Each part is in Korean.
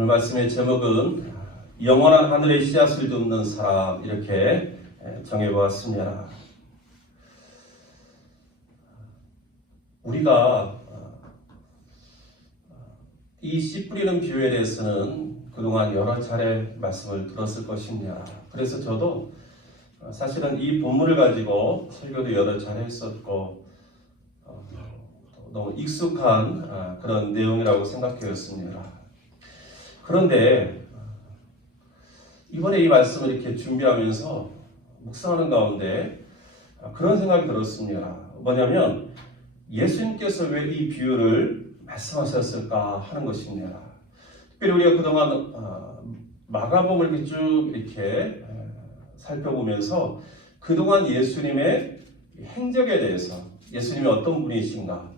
오늘 말씀의 제목은 영원한 하늘의 씨앗을 줍는 사람, 이렇게 정해보았습니다. 우리가 이 씨 뿌리는 비유에 대해서는 그동안 여러 차례 말씀을 들었을 것입니다. 그래서 저도 사실은 이 본문을 가지고 설교도 여러 차례 했었고 너무 익숙한 그런 내용이라고 생각되었습니다. 그런데 이번에 이 말씀을 이렇게 준비하면서 묵상하는 가운데 그런 생각이 들었습니다. 뭐냐면 예수님께서 왜 이 비유를 말씀하셨을까 하는 것입니다. 특별히 우리가 그동안 마가복음을 이렇게 쭉 이렇게 살펴보면서 그동안 예수님의 행적에 대해서, 예수님이 어떤 분이신가,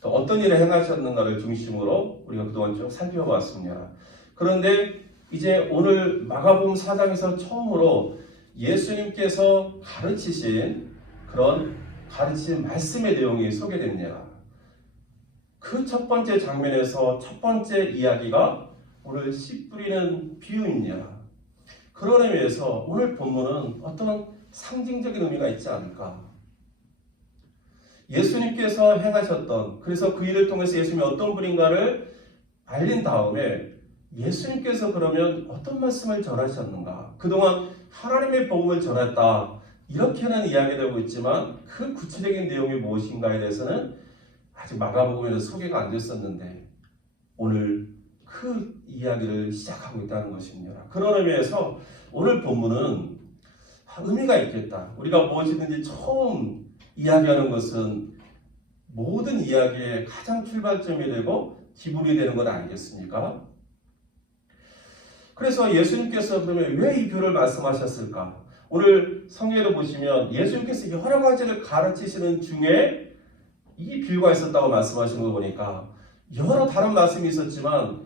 또 어떤 일을 행하셨는가를 중심으로 우리가 그동안 쭉 살펴봤습니다. 그런데 이제 오늘 마가복음 4장에서 처음으로 예수님께서 가르치신 그런 가르치신 말씀의 내용이 소개됩니다. 그 첫 번째 장면에서 첫 번째 이야기가 오늘 씨 뿌리는 비유입니다. 그런 의미에서 오늘 본문은 어떤 상징적인 의미가 있지 않을까? 예수님께서 행하셨던, 그래서 그 일을 통해서 예수님이 어떤 분인가를 알린 다음에 예수님께서 그러면 어떤 말씀을 전하셨는가? 그동안 하나님의 복음을 전했다, 이렇게는 이야기되고 있지만 그 구체적인 내용이 무엇인가에 대해서는 아직 마가복음에는 소개가 안 됐었는데 오늘 그 이야기를 시작하고 있다는 것입니다. 그런 의미에서 오늘 본문은 의미가 있겠다. 우리가 무엇이든지 처음 이야기하는 것은 모든 이야기의 가장 출발점이 되고 기본이 되는 것 아니겠습니까? 그래서 예수님께서 그러면 왜 이 비유를 말씀하셨을까? 오늘 성경을 보시면 예수님께서 여러 가지를 가르치시는 중에 이 비유가 있었다고 말씀하시는 거 보니까 여러 다른 말씀이 있었지만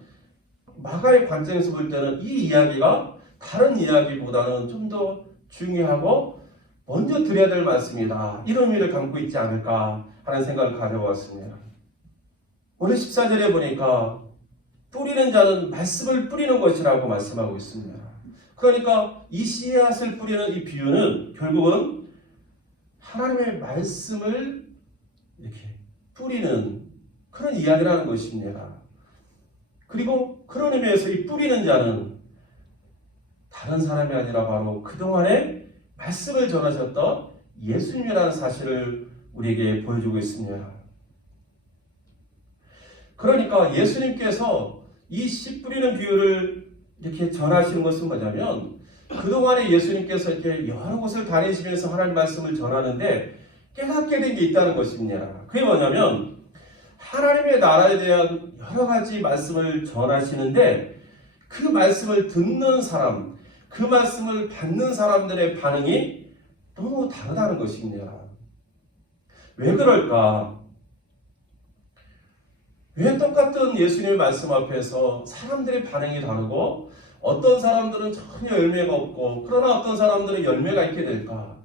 마가의 관점에서 볼 때는 이 이야기가 다른 이야기보다는 좀 더 중요하고 먼저 드려야 될 말씀이다, 이런 의미를 담고 있지 않을까 하는 생각을 가져보았습니다. 오늘 14절에 보니까 뿌리는 자는 말씀을 뿌리는 것이라고 말씀하고 있습니다. 그러니까 이 씨앗을 뿌리는 이 비유는 결국은 하나님의 말씀을 이렇게 뿌리는 그런 이야기라는 것입니다. 그리고 그런 의미에서 이 뿌리는 자는 다른 사람이 아니라 바로 그동안에 말씀을 전하셨던 예수님이라는 사실을 우리에게 보여주고 있습니다. 그러니까 예수님께서 이 씨 뿌리는 비유를 이렇게 전하시는 것은 뭐냐면 그동안에 예수님께서 이렇게 여러 곳을 다니시면서 하나님 말씀을 전하는데 깨닫게 된 게 있다는 것입니다. 그게 뭐냐면 하나님의 나라에 대한 여러 가지 말씀을 전하시는데 그 말씀을 듣는 사람, 그 말씀을 받는 사람들의 반응이 너무 다르다는 것입니다. 왜 그럴까? 왜 똑같은 예수님의 말씀 앞에서 사람들의 반응이 다르고 어떤 사람들은 전혀 열매가 없고 그러나 어떤 사람들은 열매가 있게 될까?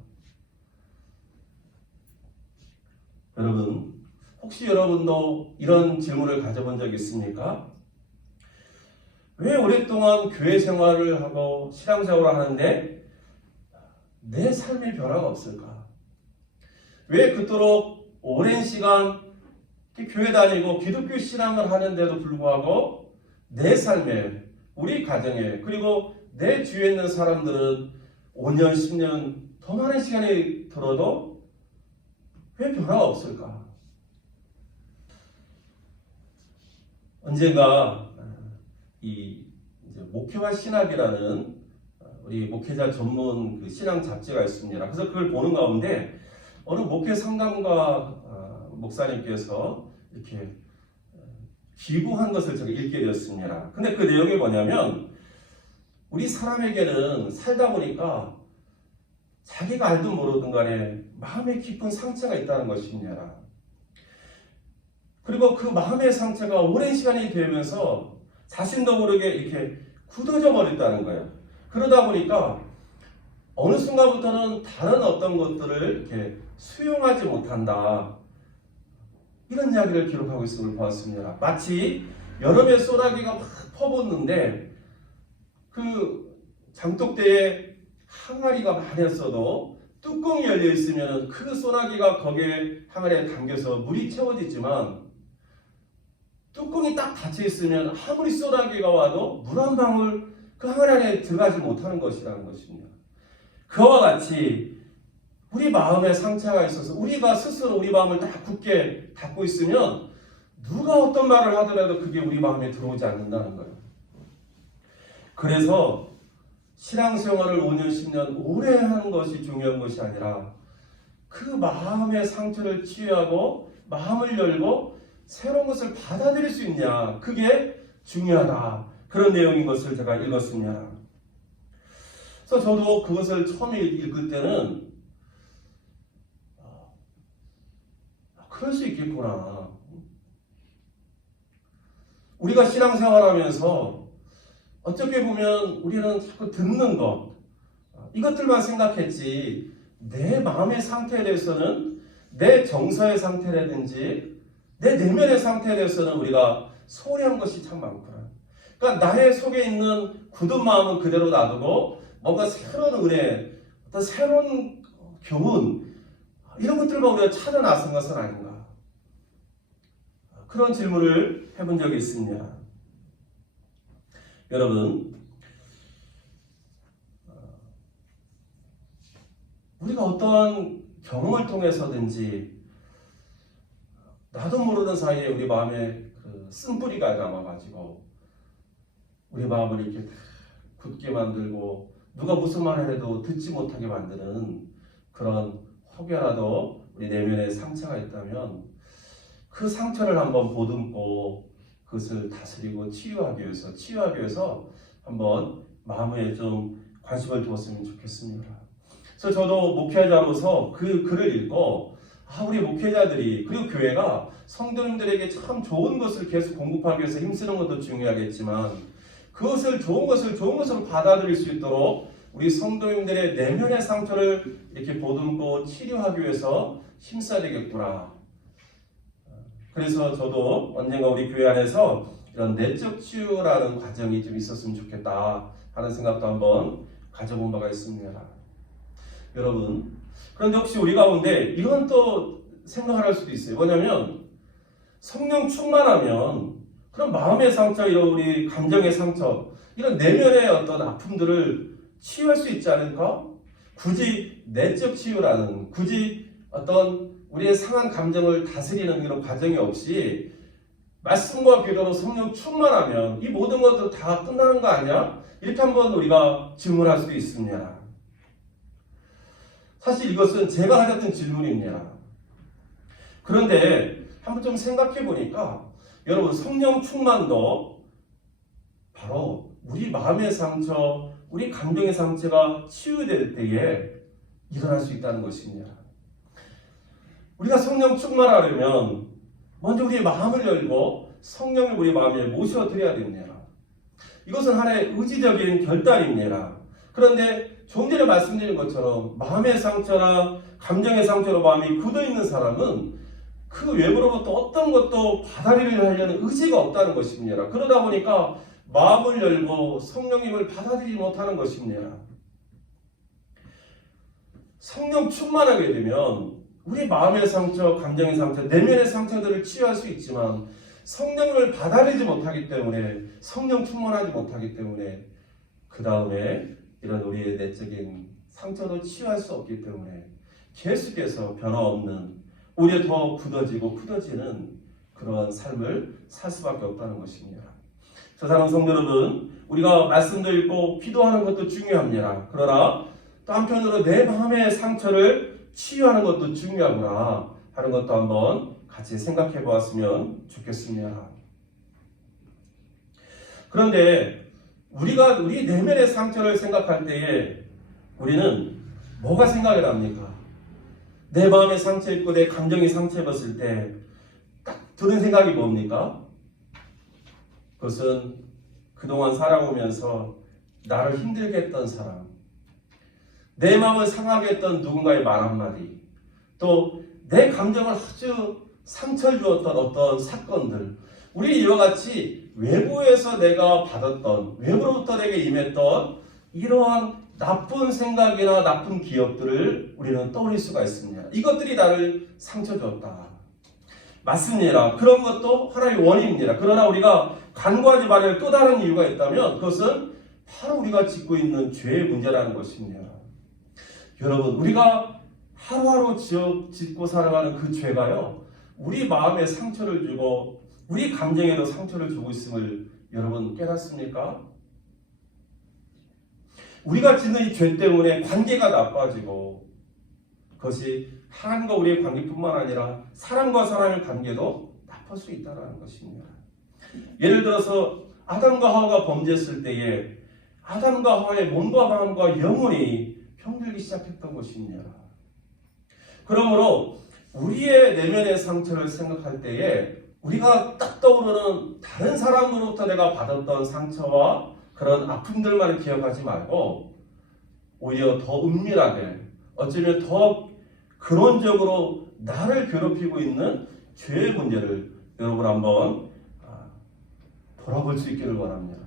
여러분, 혹시 여러분도 이런 질문을 가져본 적 있습니까? 왜 오랫동안 교회 생활을 하고 신앙생활을 하는데 내 삶의 변화가 없을까? 왜 그토록 오랜 시간 교회 다니고 기독교 신앙을 하는데도 불구하고 내 삶에, 우리 가정에, 그리고 내 주위에 있는 사람들은 5년, 10년 더 많은 시간이 들어도 왜 변화가 없을까? 언젠가 이 목회와 신학이라는 우리 목회자 전문 그 신앙 잡지가 있습니다. 그래서 그걸 보는 가운데 어느 목회 상담가 목사님께서 이렇게 기부한 것을 제가 읽게 되었습니다. 근데 그 내용이 뭐냐면 우리 사람에게는 살다 보니까 자기가 알든 모르든 간에 마음에 깊은 상처가 있다는 것입니다. 그리고 그 마음의 상처가 오랜 시간이 되면서 자신도 모르게 이렇게 굳어져 버렸다는 거예요. 그러다 보니까 어느 순간부터는 다른 어떤 것들을 이렇게 수용하지 못한다, 이런 이야기를 기록하고 있음을 보았습니다. 마치 여름에 소나기가 막 퍼붓는데 그 장독대에 항아리가 많았어도 뚜껑이 열려 있으면 그 소나기가 거기에 항아리에 담겨서 물이 채워지지만 뚜껑이 딱 닫혀 있으면 아무리 소나기가 와도 물 한 방울 그 항아리 안에 들어가지 못하는 것이라는 것입니다. 그와 같이 우리 마음에 상처가 있어서 우리가 스스로 우리 마음을 딱 굳게 닫고 있으면 누가 어떤 말을 하더라도 그게 우리 마음에 들어오지 않는다는 거예요. 그래서 신앙생활을 5년, 10년 오래 하는 것이 중요한 것이 아니라 그 마음의 상처를 치유하고 마음을 열고 새로운 것을 받아들일 수 있냐, 그게 중요하다. 그런 내용인 것을 제가 읽었습니다. 그래서 저도 그것을 처음에 읽을 때는 그럴 수 있겠구나. 우리가 신앙생활하면서 어떻게 보면 우리는 자꾸 듣는 것, 이것들만 생각했지 내 마음의 상태에 대해서는 내 정서의 상태라든지 내 내면의 상태에 대해서는 우리가 소홀한 것이 참 많구나. 그러니까 나의 속에 있는 굳은 마음은 그대로 놔두고 뭔가 새로운 은혜, 어떤 새로운 교훈, 이런 것들만 우리가 찾아 나선 것은 아닌가. 그런 질문을 해본 적이 있습니다. 여러분, 우리가 어떤 경험을 통해서든지 나도 모르는 사이에 우리 마음에 그 쓴뿌리가 남아가지고 우리 마음을 이렇게 굳게 만들고 누가 무슨 말을 해도 듣지 못하게 만드는 그런 혹여라도 우리 내면에 상처가 있다면 그 상처를 한번 보듬고 그것을 다스리고 치유하기 위해서 한번 마음에 좀 관심을 두었으면 좋겠습니다. 그래서 저도 목회자로서 그 글을 읽고 우리 목회자들이 그리고 교회가 성도님들에게 참 좋은 것을 계속 공급하기 위해서 힘쓰는 것도 중요하겠지만 그것을 좋은 것으로 받아들일 수 있도록 우리 성도님들의 내면의 상처를 이렇게 보듬고 치료하기 위해서 힘써야 되겠구나. 그래서 저도 언젠가 우리 교회 안에서 이런 내적 치유라는 과정이 좀 있었으면 좋겠다 하는 생각도 한번 가져본 바가 있습니다. 여러분, 그런데 혹시 우리 가운데 이런 또 생각을 할 수도 있어요. 뭐냐면 성령 충만하면 그런 마음의 상처, 이런 우리 감정의 상처, 이런 내면의 어떤 아픔들을 치유할 수 있지 않을까? 굳이 내적 치유라는, 굳이 어떤 우리의 상한 감정을 다스리는 이런 과정이 없이 말씀과 기도로 성령 충만하면 이 모든 것도 다 끝나는 거 아니야? 이렇게 한번 우리가 질문할 수도 있습니다. 사실 이것은 제가 하셨던 질문입니다. 그런데 한번 좀 생각해 보니까 여러분, 성령 충만도 바로 우리 마음의 상처, 우리 감정의 상처가 치유될 때에 일어날 수 있다는 것입니다. 우리가 성령 충만하려면 먼저 우리의 마음을 열고 성령을 우리 마음에 모셔드려야 됩니다. 이것은 하나의 의지적인 결단입니다. 그런데 조금 전에 말씀드린 것처럼 마음의 상처나 감정의 상처로 마음이 굳어있는 사람은 그 외부로부터 어떤 것도 받아들이려 하려는 의지가 없다는 것입니다. 그러다 보니까 마음을 열고 성령님을 받아들이지 못하는 것입니다. 성령 충만하게 되면 우리 마음의 상처, 감정의 상처, 내면의 상처들을 치유할 수 있지만 성령을 받아들이지 못하기 때문에, 성령 충만하지 못하기 때문에 그 다음에 이런 우리의 내적인 상처도 치유할 수 없기 때문에 계속해서 변화없는, 오히려 더 굳어지는 그런 삶을 살 수밖에 없다는 것입니다. 사랑하는 성도 여러분, 우리가 말씀도 읽고 기도하는 것도 중요합니다. 그러나 또 한편으로 내 마음의 상처를 치유하는 것도 중요하구나 하는 것도 한번 같이 생각해 보았으면 좋겠습니다. 그런데 우리가 우리 내면의 상처를 생각할 때에 우리는 뭐가 생각이 납니까? 내 마음의 상처 있고 내 감정이 상처 입었을 때 딱 드는 생각이 뭡니까? 그것은 그동안 살아오면서 나를 힘들게 했던 사람, 내 마음을 상하게 했던 누군가의 말 한마디, 또 내 감정을 아주 상처를 주었던 어떤 사건들, 우리 이와 같이 외부에서 내가 받았던, 외부로부터 내게 임했던 이러한 나쁜 생각이나 나쁜 기억들을 우리는 떠올릴 수가 있습니다. 이것들이 나를 상처 줬다. 맞습니다. 그런 것도 하나의 원인입니다. 그러나 우리가 간과하지 말아야 또 다른 이유가 있다면 그것은 바로 우리가 짓고 있는 죄의 문제라는 것입니다. 여러분, 우리가 하루하루 짓고 살아가는 그 죄가요, 우리 마음에 상처를 주고 우리 감정에도 상처를 주고 있음을 여러분 깨닫습니까? 우리가 짓는 이 죄 때문에 관계가 나빠지고 그것이 하나님과 우리의 관계뿐만 아니라 사람과 사람의 관계도 나쁠 수 있다는 것입니다. 예를 들어서 아담과 하와가 범죄했을 때에 아담과 하와의 몸과 마음과 영혼이 병들기 시작했던 것입니다. 그러므로 우리의 내면의 상처를 생각할 때에 우리가 딱 떠오르는 다른 사람으로부터 내가 받았던 상처와 그런 아픔들만을 기억하지 말고 오히려 더 은밀하게 어쩌면 더 근원적으로 나를 괴롭히고 있는 죄의 문제를 여러분 한번 돌아볼 수 있기를 원합니다.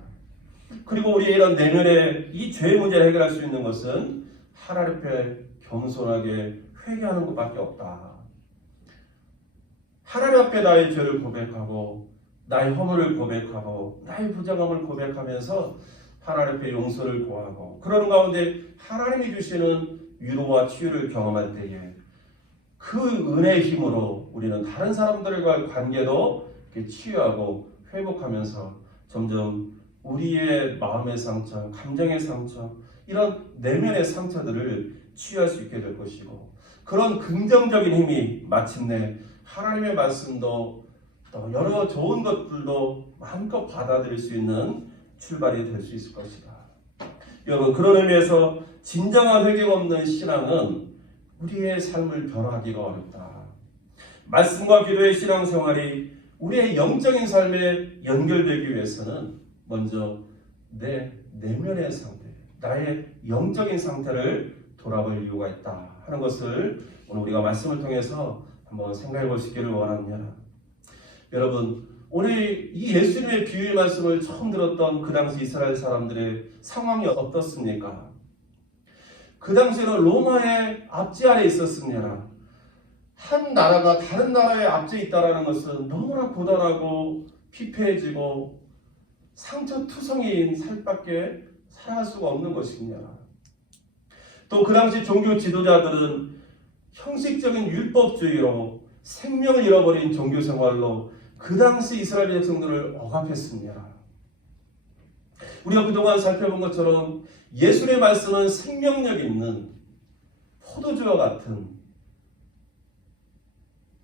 그리고 우리의 이런 내면의 이 죄의 문제를 해결할 수 있는 것은 하나님 앞에 겸손하게 회개하는 것밖에 없다. 하나님 앞에 나의 죄를 고백하고 나의 허물을 고백하고 나의 부정함을 고백하면서 하나님 앞에 용서를 구하고 그러는 가운데 하나님이 주시는 위로와 치유를 경험할 때에 그 은혜의 힘으로 우리는 다른 사람들과의 관계도 치유하고 회복하면서 점점 우리의 마음의 상처, 감정의 상처, 이런 내면의 상처들을 치유할 수 있게 될 것이고 그런 긍정적인 힘이 마침내 하나님의 말씀도 또 여러 좋은 것들도 마음껏 받아들일 수 있는 출발이 될 수 있을 것이다. 여러분, 그런 의미에서 진정한 회개가 없는 신앙은 우리의 삶을 변화하기가 어렵다. 말씀과 기도의 신앙생활이 우리의 영적인 삶에 연결되기 위해서는 먼저 내 내면의 상태, 나의 영적인 상태를 돌아볼 이유가 있다 하는 것을 오늘 우리가 말씀을 통해서 한번 생각해 보시기를 원합니다. 여러분, 오늘 이 예수님의 비유의 말씀을 처음 들었던 그 당시 이스라엘 사람들의 상황이 어떻습니까? 그 당시에는 로마의 압제 아래 있었습니다. 한 나라가 다른 나라의 압제에 있다는 것은 너무나 고단하고 피폐해지고 상처투성이인 삶밖에 살아갈 수가 없는 것입니다. 또 그 당시 종교 지도자들은 형식적인 율법주의로 생명을 잃어버린 종교생활로 그 당시 이스라엘 백성들을 억압했습니다. 우리가 그동안 살펴본 것처럼 예수의 말씀은 생명력 있는 포도주와 같은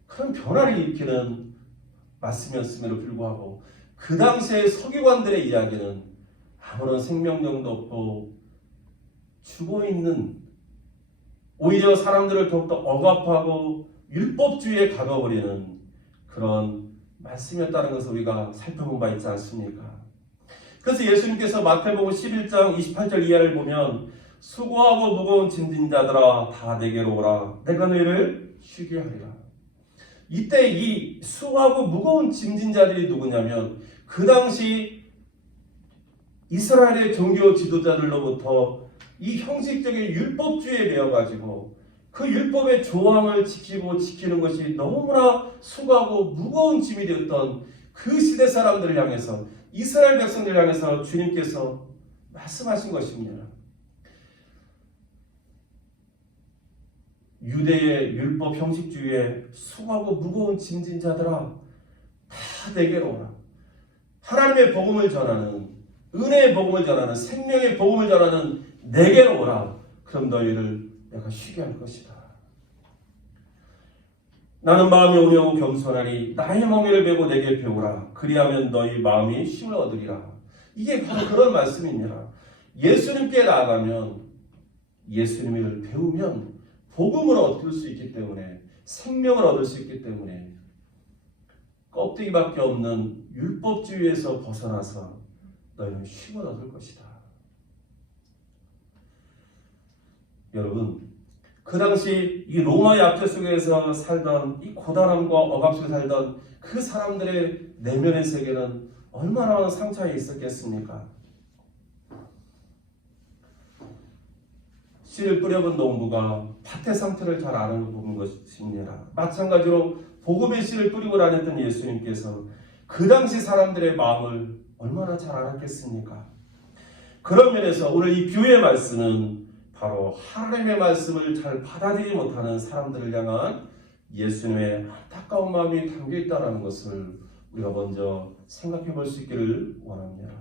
그런 변화를 일으키는 말씀이었음에도 불구하고 그 당시의 서기관들의 이야기는 아무런 생명력도 없고 죽어있는, 오히려 사람들을 더욱더 억압하고 율법주의에 가둬버리는 그런 말씀이었다는 것을 우리가 살펴본 바 있지 않습니까? 그래서 예수님께서 마태복음 11장 28절 이하를 보면 수고하고 무거운 짐진 자들아 다 내게로 오라 내가 너희를 쉬게 하리라. 이때 이 수고하고 무거운 짐진 자들이 누구냐면 그 당시 이스라엘의 종교 지도자들로부터 이 형식적인 율법주의에 매여가지고 그 율법의 조항을 지키고 지키는 것이 너무나 수고하고 무거운 짐이 되었던 그 시대 사람들을 향해서, 이스라엘 백성들을 향해서 주님께서 말씀하신 것입니다. 유대의 율법 형식주의에 수고하고 무거운 짐진 자들아 다 내게로 오라. 하나님의 복음을 전하는, 은혜의 복음을 전하는, 생명의 복음을 전하는 내게로 오라. 그럼 너희를 내가 쉬게 할 것이다. 나는 마음이 온유하고 겸손하니 나의 멍에를 메고 내게 배우라. 그리하면 너희 마음이 쉼을 얻으리라. 이게 바로 그런 말씀입니다. 예수님께 나아가면, 예수님을 배우면 복음을 얻을 수 있기 때문에, 생명을 얻을 수 있기 때문에 껍데기밖에 없는 율법주의에서 벗어나서 너희는 쉼을 얻을 것이다. 여러분, 그 당시 이 로마의 압제 속에서 살던 이 고단함과 억압 속에 살던 그 사람들의 내면의 세계는 얼마나 상처에 있었겠습니까? 씨를 뿌려본 농부가 밭의 상태를 잘 알아보는 것입니다. 마찬가지로 복음의 씨를 뿌리고 다녔던 예수님께서 그 당시 사람들의 마음을 얼마나 잘 알았겠습니까? 그런 면에서 오늘 이 비유의 말씀은 바로 하나님의 말씀을 잘 받아들이지 못하는 사람들을 향한 예수님의 안타까운 마음이 담겨있다는 것을 우리가 먼저 생각해 볼 수 있기를 원합니다.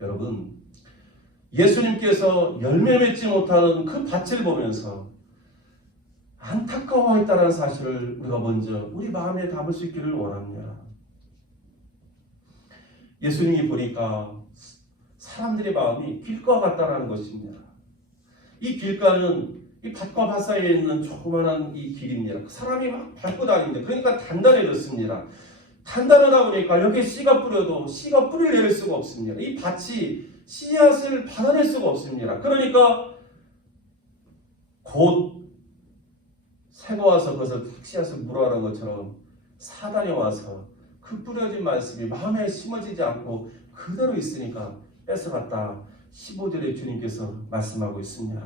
여러분, 예수님께서 열매 맺지 못하는 그 밭을 보면서 안타까워했다는 사실을 우리가 먼저 우리 마음에 담을 수 있기를 원합니다. 예수님이 보니까 사람들의 마음이 길과 같다라는 것입니다. 이 길가는 이 밭과 밭 사이에 있는 조그마한 이 길입니다. 사람이 막 밟고 다니는데 그러니까 단단해졌습니다. 단단하다 보니까 여기에 씨가 뿌려도 씨가 뿌리를 내릴 수가 없습니다. 이 밭이 씨앗을 받아낼 수가 없습니다. 그러니까 곧 새가 와서 그것을 씨앗을 물어가는 것처럼 사단이 와서 그 뿌려진 말씀이 마음에 심어지지 않고 그대로 있으니까 뺏어갔다. 15절에 주님께서 말씀하고 있습니다.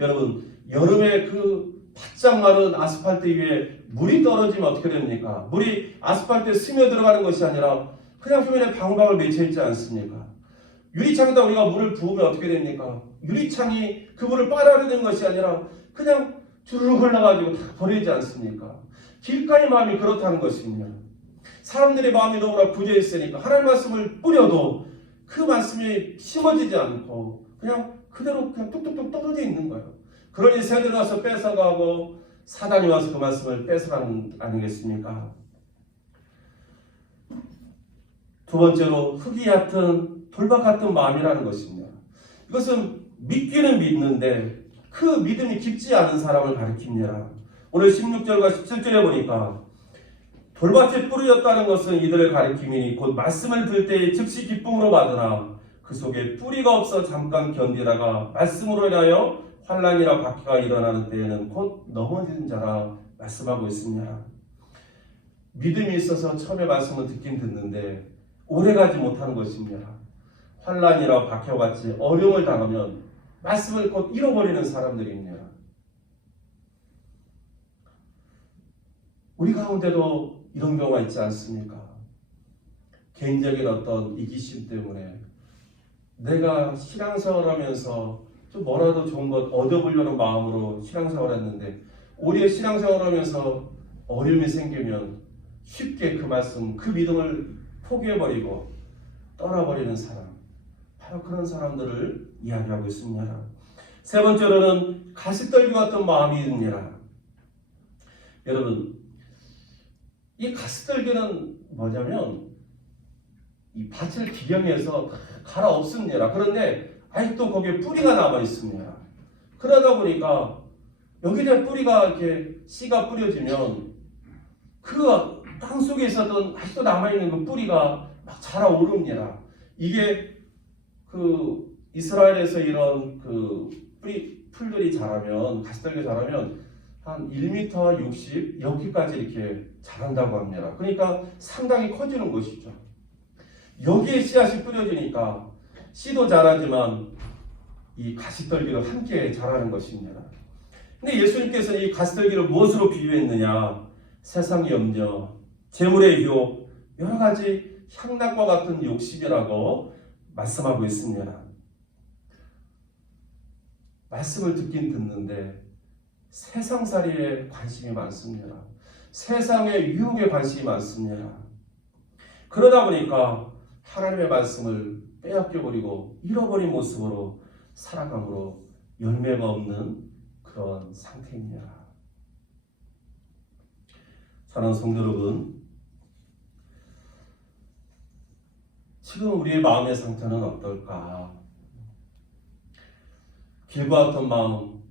여러분, 여름에 그 바짝 마른 아스팔트 위에 물이 떨어지면 어떻게 됩니까? 물이 아스팔트에 스며 들어가는 것이 아니라 그냥 표면에 방울방울 맺혀있지 않습니까? 유리창에다 우리가 물을 부으면 어떻게 됩니까? 유리창이 그 물을 빨아들이는 것이 아니라 그냥 주르륵 흘러가지고 다 버리지 않습니까? 길가의 마음이 그렇다는 것입니다. 사람들의 마음이 너무나 굳어 있으니까 하나님 말씀을 뿌려도 그 말씀이 심어지지 않고 그냥 그대로 그냥 뚝뚝뚝 떨어져 있는 거예요. 그러니 새들이 와서 뺏어가고 사단이 와서 그 말씀을 뺏어가는 아니겠습니까? 두 번째로 흙이 얕은 돌박 같은 마음이라는 것입니다. 이것은 믿기는 믿는데 그 믿음이 깊지 않은 사람을 가리킵니다. 오늘 16절과 17절에 보니까 돌밭에 뿌려졌다는 것은 이들을 가리킴이니 곧 말씀을 들을 때에 즉시 기쁨으로 받으나 그 속에 뿌리가 없어 잠깐 견디다가 말씀으로 인하여 환난이라 박해가 일어나는 때에는 곧 넘어지는 자라 말씀하고 있습니다. 믿음이 있어서 처음에 말씀을 듣긴 듣는데 오래가지 못하는 것입니다. 환난이라 박해와 같이 어려움을 당하면 말씀을 곧 잃어버리는 사람들입니다. 우리 가운데도 이런 경우가 있지 않습니까? 개인적인 어떤 이기심 때문에 내가 신앙생활 하면서 좀 뭐라도 좋은 것 얻어보려는 마음으로 신앙생활 했는데 오히려 신앙생활 하면서 어려움이 생기면 쉽게 그 말씀, 그 믿음을 포기해버리고 떠나버리는 사람, 바로 그런 사람들을 이야기하고 있습니다. 세 번째로는 가시떨기 같은 마음입니다. 여러분, 이 가시떨기는 뭐냐면 이 밭을 기경해서 갈아엎습니다. 그런데 아직도 거기에 뿌리가 남아 있습니다. 그러다 보니까 여기에 뿌리가 이렇게 씨가 뿌려지면 그 땅 속에 있었던 아직도 남아있는 그 뿌리가 막 자라오릅니다. 이게 그 이스라엘에서 이런 그 풀들이 자라면, 가시떨기 자라면 한 1m 60 여기까지 이렇게 자란다고 합니다. 그러니까 상당히 커지는 것이죠. 여기에 씨앗이 뿌려지니까 씨도 자라지만 이 가시떨기도 함께 자라는 것입니다. 근데 예수님께서는 이 가시떨기를 무엇으로 비유했느냐? 세상 염려, 재물의 유혹, 여러 가지 향락과 같은 욕심이라고 말씀하고 있습니다. 말씀을 듣긴 듣는데 세상살이에 관심이 많습니다. 세상의 유혹에 관심이 많습니다. 그러다 보니까 하나님의 말씀을 빼앗겨버리고 잃어버린 모습으로 살아감으로 열매가 없는 그런 상태입니다. 사랑하는 성도 여러분, 지금 우리의 마음의 상태는 어떨까? 길과 같은 마음,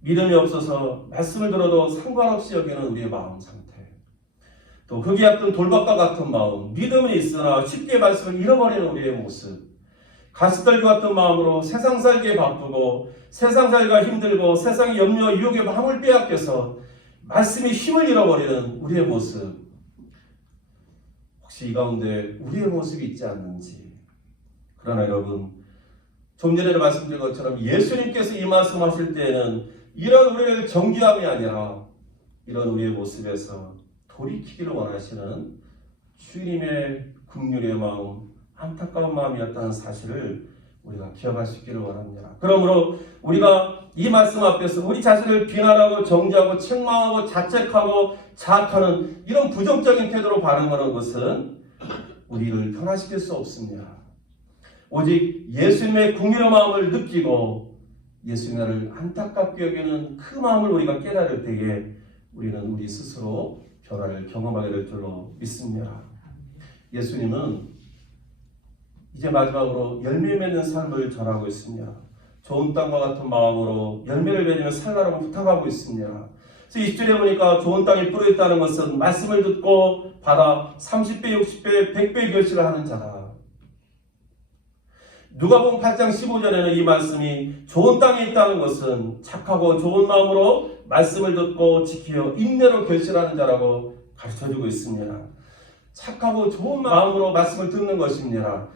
믿음이 없어서 말씀을 들어도 상관없이 여기는 우리의 마음 상태, 또 흙이 얕은 돌밭과 같은 마음, 믿음은 있으나 쉽게 말씀을 잃어버리는 우리의 모습, 가시떨기 같은 마음으로 세상 살기에 바쁘고 세상 살기가 힘들고 세상의 염려와 유혹에 마음을 빼앗겨서 말씀이 힘을 잃어버리는 우리의 모습, 혹시 이 가운데 우리의 모습이 있지 않는지. 그러나 여러분, 좀 전에 말씀드린 것처럼 예수님께서 이 말씀하실 때에는 이런 우리를 정죄함이 아니라 이런 우리의 모습에서 돌이키기를 원하시는 주님의 긍휼의 마음, 안타까운 마음이었다는 사실을 우리가 기억할 수 있기를 원합니다. 그러므로 우리가 이 말씀 앞에서 우리 자신을 비난하고 정죄하고 책망하고 자책하고 자학하는 이런 부정적인 태도로 반응하는 것은 우리를 변화시킬 수 없습니다. 오직 예수님의 긍휼의 마음을 느끼고 예수님을 안타깝게 여기는 그 마음을 우리가 깨달을 때에 우리는 우리 스스로 변화를 경험하게 될 줄로 믿습니다. 예수님은 이제 마지막으로 열매 맺는 삶을 전하고 있습니다. 좋은 땅과 같은 마음으로 열매를 맺으며 살라라고 부탁하고 있습니다. 그래서 20절에 보니까 좋은 땅에 뿌려 있다는 것은 말씀을 듣고 받아 30배, 60배, 100배 결실을 하는 자다. 누가복음 8장 15절에는 이 말씀이 좋은 땅에 있다는 것은 착하고 좋은 마음으로 말씀을 듣고 지키어 인내로 결실하는 자라고 가르쳐주고 있습니다. 착하고 좋은 마음으로 말씀을 듣는 것입니다.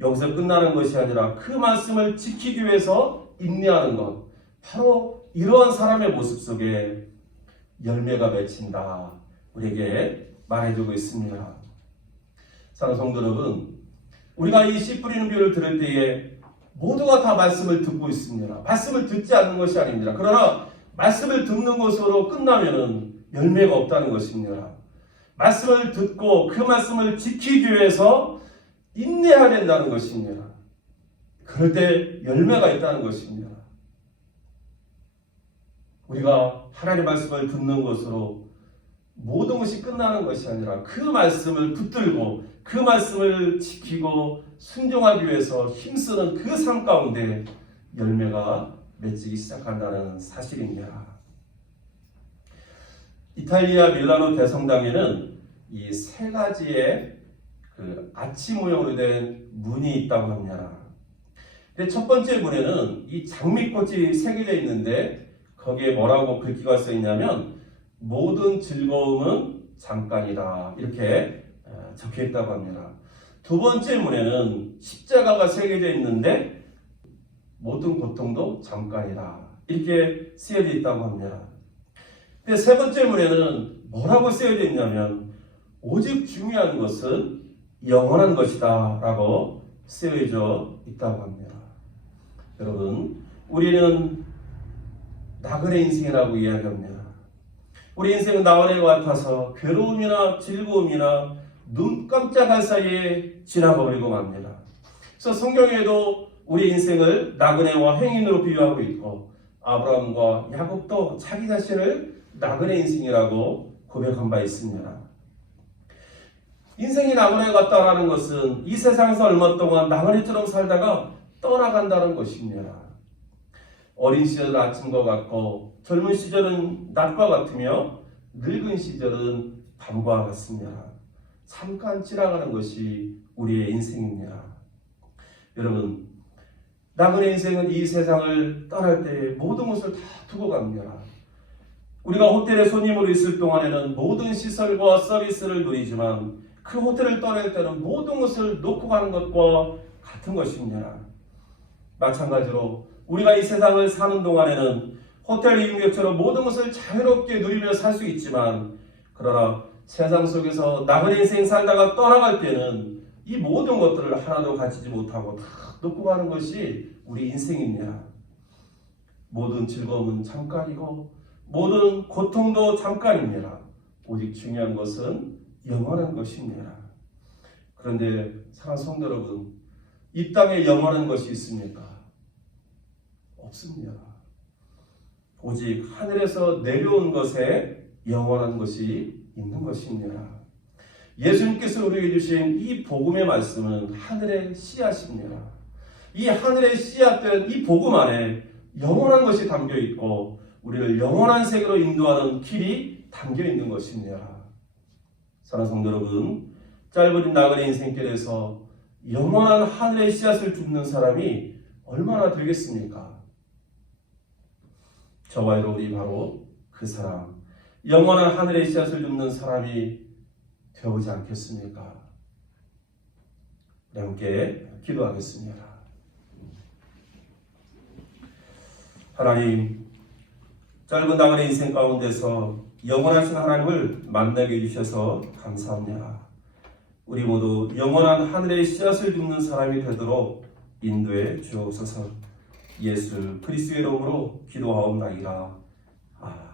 여기서 끝나는 것이 아니라 그 말씀을 지키기 위해서 인내하는 것, 바로 이러한 사람의 모습 속에 열매가 맺힌다, 우리에게 말해주고 있습니다. 사랑하는 성도 여러분, 우리가 이 씨 뿌리는 비유를 들을 때에 모두가 다 말씀을 듣고 있습니다. 말씀을 듣지 않는 것이 아닙니다. 그러나 말씀을 듣는 것으로 끝나면은 열매가 없다는 것입니다. 말씀을 듣고 그 말씀을 지키기 위해서 인내해야 된다는 것입니다. 그럴 때 열매가 있다는 것입니다. 우리가 하나님의 말씀을 듣는 것으로 모든 것이 끝나는 것이 아니라 그 말씀을 붙들고 그 말씀을 지키고 순종하기 위해서 힘쓰는 그 삶 가운데 열매가 맺히기 시작한다는 사실입니다. 이탈리아 밀라노 대성당에는 이 세 가지의 그 아치 모형으로 된 문이 있다고 합니다. 첫 번째 문에는 이 장미꽃이 새겨져 있는데 거기에 뭐라고 글귀가 써 있냐면 모든 즐거움은 잠깐이다, 이렇게 적혀 있다고 합니다. 두 번째 문에는 십자가가 새겨져 있는데 모든 고통도 잠깐이다, 이렇게 쓰여져 있다고 합니다. 근데 세 번째 문에는 뭐라고 쓰여져 있냐면 오직 중요한 것은 영원한 것이다 라고 쓰여져 있다고 합니다. 여러분, 우리는 나그네 인생이라고 이야기합니다. 우리 인생은 나그네와 같아서 괴로움이나 즐거움이나 눈 깜짝할 사이에 지나가 버리고 맙니다. 그래서 성경에도 우리 인생을 나그네와 행인으로 비유하고 있고 아브라함과 야곱도 자기 자신을 나그네 인생이라고 고백한 바 있습니다. 인생이 나그네 같다라는 것은 이 세상에서 얼마 동안 나그네처럼 살다가 떠나간다는 것입니다. 어린 시절은 아침과 같고 젊은 시절은 낮과 같으며 늙은 시절은 밤과 같습니다. 잠깐 지나가는 것이 우리의 인생입니다. 여러분, 나그네 인생은 이 세상을 떠날 때 모든 것을 다 두고 갑니다. 우리가 호텔에 손님으로 있을 동안에는 모든 시설과 서비스를 누리지만 그 호텔을 떠날 때는 모든 것을 놓고 가는 것과 같은 것입니다. 마찬가지로 우리가 이 세상을 사는 동안에는 호텔 이용객처럼 모든 것을 자유롭게 누리며 살 수 있지만 그러나 세상 속에서 나그네 인생 살다가 떠나갈 때는 이 모든 것들을 하나도 가지지 못하고 다 놓고 가는 것이 우리 인생입니다. 모든 즐거움은 잠깐이고 모든 고통도 잠깐입니다. 오직 중요한 것은 영원한 것입니다. 그런데 사랑하는 성도 여러분, 이 땅에 영원한 것이 있습니까? 없습니다. 오직 하늘에서 내려온 것에 영원한 것이 있는 것입니다. 예수님께서 우리에게 주신 이 복음의 말씀은 하늘의 씨앗입니다. 이 하늘의 씨앗된 이 복음 안에 영원한 것이 담겨 있고 우리를 영원한 세계로 인도하는 길이 담겨 있는 것입니다. 사랑하는 성도 여러분, 짧은 나그네 인생길에서 영원한 하늘의 씨앗을 줍는 사람이 얼마나 되겠습니까? 저와 여러분이 바로 그 사람, 영원한 하늘의 씨앗을 줍는 사람이 되어보지 않겠습니까? 함께 기도하겠습니다. 하나님, 짧은 나그네 인생 가운데서 영원하신 하나님을 만나게 해주셔서 감사합니다. 우리 모두 영원한 하늘의 씨앗을 줍는 사람이 되도록 인도해 주옵소서. 예수 그리스도의 이름으로 기도하옵나이다. 아멘.